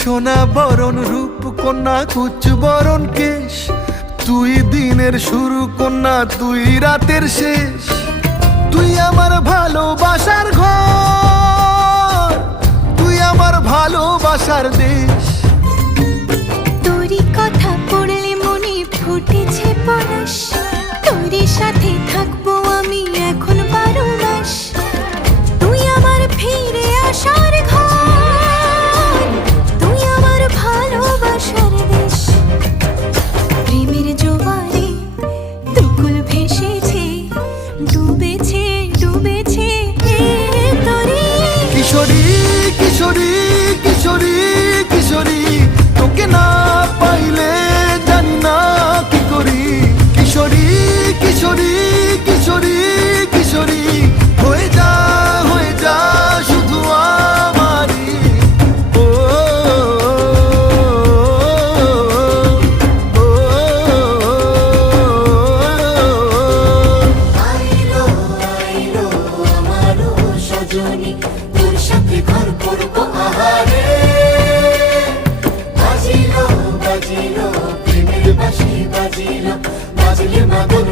সোনা বরণ রূপ কন্যা কুচ বরণ কেশ, তুই দিনের শুরু কন্যা তুই রাতের শেষ। তুই আমার ভালোবাসার ঘর, তুই আমার ভালোবাসার দেশ। তোরই কথা পড়লে মনে ফুটেছে পরশ, তোরই সাথে থাকবো আমি এখন 12 মাস। তুই আমার ফিরে আসার ঘর, তুই আমার ভালোবাসার দেশ। প্রেমের জোয়ারে দুকুল ভেসেছে, ডুবেছে ডুবেছে তোরে। কিশোরী কিশোরী কিশোরী কিশোরী, তোকে না পাইলে জানি না কি করি। কিশোরী কিশোরী কিশোরী কিশোরী, হয়ে যা শুধু আমারই। ও আইলো আইলো আমারও সজনী, তোর সাথে ঘর করবো আহারে। বাজিলো বাজিলো প্রেমের বাঁশি বাজিলো, বাজলে মাদল